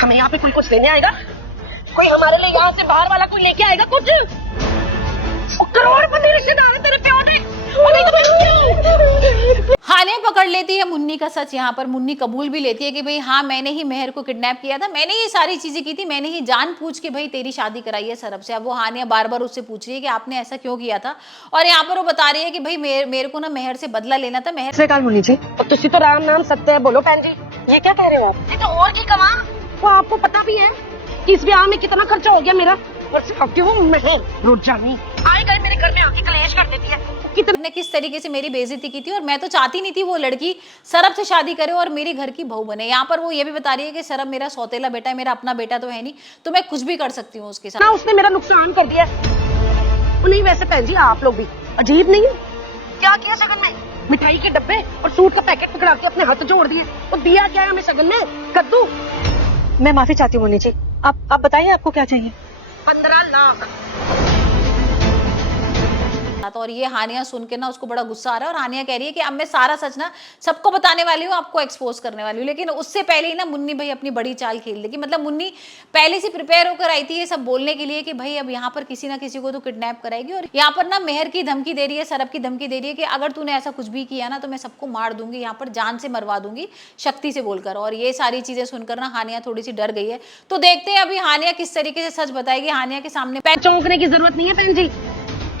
हमें यहाँ पे कोई कुछ लेने आएगा? कोई हमारे लिए यहाँ से बाहर वाला कोई लेके आएगा कुछ? करोड़पति रिश्तेदार है तेरे प्यार ने। हानिया पकड़ लेती है मुन्नी का सच। यहाँ पर मुन्नी कबूल भी लेती है कि भाई हाँ मैंने ही मेहर को किडनैप किया था, मैंने ये सारी चीजें की थी, मैंने ही जानबूझ के भाई तेरी शादी कराई है सरब से। अब वो हानिया बार बार उससे पूछ रही है कि आपने ऐसा क्यों किया था, और यहाँ पर वो बता रही है कि भाई मेरे को ना मेहर से बदला लेना था। मेहर से कल मुन्नी जी, तुसी तो राम नाम सत्य है, बोलो बहन जी ये क्या कह रहे हो आप? ये तो और की कमा। वो आपको पता भी है कि इस ब्याह में कितना खर्चा हो गया मेरा, और सिर्फ क्यों मेहर रोज जानी आए गए मेरे घर में आके कलेश कर देती है। कितने किस तरीके से मेरी बेइज्जती की थी, और मैं तो चाहती नहीं थी वो लड़की सरब से शादी करे और मेरी घर की बहू बने। यहाँ पर वो ये भी बता रही है कि सरब मेरा सौतेला बेटा है, मेरा अपना बेटा तो है नहीं, तो मैं कुछ भी कर सकती हूँ उसके साथ। ना उसने मेरा नुकसान कर दिया। नहीं वैसे बहन जी आप लोग भी अजीब नहीं है? क्या किया शगन में? मिठाई के डब्बे और सूट का पैकेट पकड़ा के अपने हाथ जोड़ दिए। और दिया क्या है हमें शगन में? कद्दू। मैं माफी चाहती हूँ मुन्नी जी, आप बताइए आपको क्या चाहिए? 15 लाख। और ये हानिया सुन के ना उसको बड़ा गुस्सा आ रहा है, और हानिया कह रही है कि अब मैं सारा सच ना सबको बताने वाली हूँ, आपको एक्सपोज करने वाली हूँ। लेकिन उससे पहले ही ना मुन्नी भाई अपनी बड़ी चाल खेल देगी। मतलब मुन्नी पहले से प्रिपेयर होकर आई थी ये सब बोलने के लिए कि भाई अब यहाँ पर किसी ना किसी को तो किडनैप कराएगी, और यहाँ पर ना मेहर की धमकी दे रही है, सरब की धमकी दे रही है कि अगर तूने ऐसा कुछ भी किया ना तो मैं सबको मार दूंगी, यहाँ पर जान से मरवा दूंगी शक्ति से बोलकर। और ये सारी चीजें सुनकर ना हानिया थोड़ी सी डर गई है। तो देखते हैं अभी हानिया किस तरीके से सच बताएगी। हानिया के सामने चौंकने की जरूरत नहीं है बहन जी,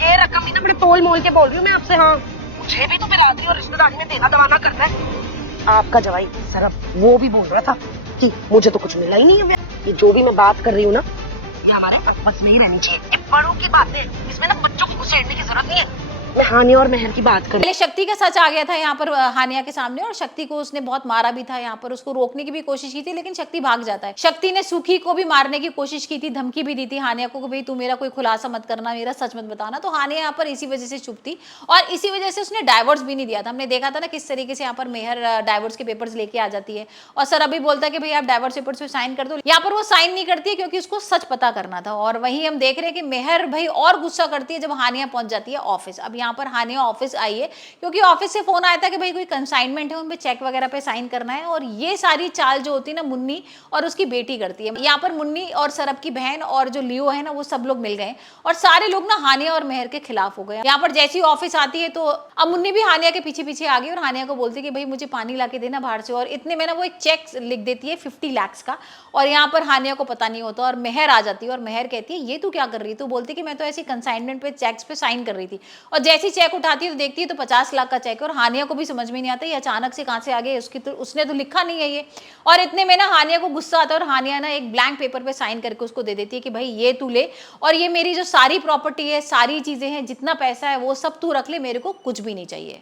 ये रकम भी ना बड़े तोल मोल के बोल रही हूँ मैं आपसे। हाँ मुझे भी तो बिरादरी और रिश्तेदारी में देना दवाना करना है। आपका जवाई सरब वो भी बोल रहा था कि मुझे तो कुछ मिला ही नहीं है। ये जो भी मैं बात कर रही हूँ ना ये हमारे बस में ही रहनी चाहिए। ये बड़ों की बातें, इसमें ना बच्चों को घुसेड़ने की जरूरत नहीं है। मैं हानिया और मेहर की बात करूं। शक्ति का सच आ गया था यहाँ पर हानिया के सामने, और शक्ति को उसने बहुत मारा भी था। यहाँ पर उसको रोकने की भी कोशिश की थी, लेकिन शक्ति भाग जाता है। शक्ति ने सुखी को भी मारने की कोशिश की थी, धमकी भी दी थी हानिया को कि भाई तू मेरा कोई खुलासा मत करना, मेरा सच मत बताना। तो हानिया यहाँ पर इसी वजह से चुप थी, और इसी वजह से उसने डाइवोर्स भी नहीं दिया था। हमने देखा था ना किस तरीके से यहाँ पर मेहर डाइवोर्स के पेपर्स लेके आ जाती है, और सर अभी बोलता है कि भाई आप डाइवोर्स पेपर्स पे साइन कर दो। यहाँ पर वो साइन नहीं करती है क्योंकि उसको सच पता करना था। और वहीं हम देख रहे हैं कि मेहर भाई और गुस्सा करती है जब हानिया पहुंच जाती है ऑफिस। अब यहाँ पर हानिया ऑफिस आई है क्योंकि ऑफिस से फोन आया था कि भाई कोई कंसाइनमेंट है, उन पे चेक वगैरह पे साइन करना है। और ये सारी चाल जो होती है ना मुन्नी और उसकी बेटी करती है। यहाँ पर मुन्नी और सरब की बहन और जो लियो है ना वो सब लोग मिल गए, और सारे लोग ना हानिया और मेहर के खिलाफ हो गए। यहाँ पर जैसी ऑफिस आती है तो अब मुन्नी भी हानिया के पीछे पीछे आ गई, और हानिया को बोलती है कि भाई मुझे पानी ला के देना बाहर से। और इतने में ना वो एक चेक लिख देती है 50 लाख का, और यहाँ पर हानिया को पता नहीं होता, और मेहर आ जाती है। और मेहर कहती है ये तू क्या कर रही है? तू बोलती कि मैं तो ऐसी कंसाइनमेंट पे चेक्स पे साइन कर रही थी। और जैसी चेक उठाती है तो देखती है तो 50 लाख का चेक है। और हानिया को भी समझ में नहीं आता ये अचानक से कहां से आ गए, उसने तो लिखा नहीं है ये। और इतने में ना हानिया को गुस्सा आता है, और हानिया ना एक ब्लैंक पेपर पे साइन करके उसको दे देती है कि भाई ये तू ले, और ये मेरी जो सारी प्रॉपर्टी है, सारी चीजें हैं, जितना पैसा है वो सब तू रख ले, मेरे को कुछ भी नहीं चाहिए।